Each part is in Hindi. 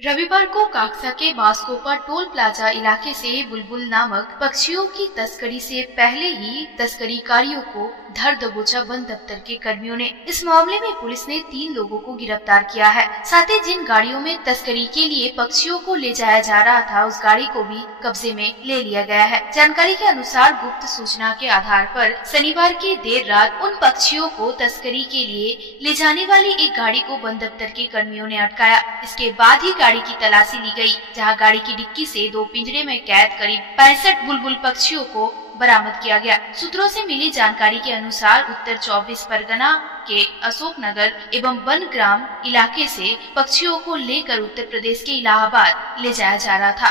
रविवार को काकसा के बांसकोपा टोल प्लाजा इलाके से बुलबुल नामक पक्षियों की तस्करी से पहले ही तस्करीकारियों को धर दबोचा वन दफ्तर के कर्मियों ने। इस मामले में पुलिस ने 3 लोगों को गिरफ्तार किया है। साथ ही जिन गाड़ियों में तस्करी के लिए पक्षियों को ले जाया जा रहा था, उस गाड़ी को भी कब्जे में ले लिया गया है। जानकारी के अनुसार गुप्त सूचना के आधार पर शनिवार की देर रात उन पक्षियों को तस्करी के लिए ले जाने वाली एक गाड़ी को वन दफ्तर के कर्मियों ने अटकाया। इसके बाद ही गाड़ी की तलाशी ली गई, जहां गाड़ी की डिक्की से 2 पिंजरे में कैद करीब 65 बुलबुल पक्षियों को बरामद किया गया। सूत्रों से मिली जानकारी के अनुसार उत्तर 24 परगना के अशोकनगर एवं वन ग्राम इलाके से पक्षियों को लेकर उत्तर प्रदेश के इलाहाबाद ले जाया जा रहा था।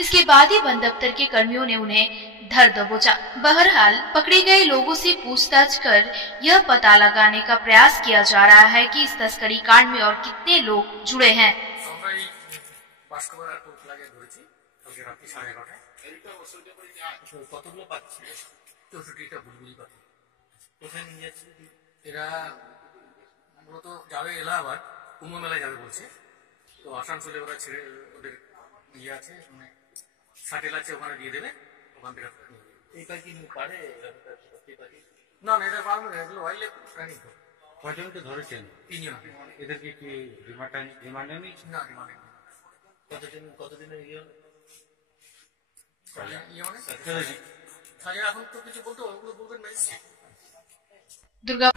इसके बाद ही वन दफ्तर के कर्मियों ने उन्हें धर दबोचा। बहरहाल पकड़े गए लोगों से पूछताछ कर यह पता लगाने का प्रयास किया जा रहा है कि इस तस्करी कांड में और कितने लोग जुड़े हैं। इलाहाबाद कुंभ मेला जाবে বলছে, তো আসানসোলে ওরা ছেড়ে ওদের ইয়ে আছে, মানে শাটেল আছে, ওখানে দিয়ে দেবে, ওখান থেকে এইটা কি পারে না না এটা পারবে না, এগুলো ওয়াইল্ড লাইফ প্রাণী। তো কয়জনকে ধরেছেন? 3 জন। এদেরকে কি রিমান্ডে নিয়েছেন? না, রিমান্ডে কতদিনের ইয়ে মানে সাজা এখন তো কিছু বলতে ওগুলো বলবেন না। दुर्गा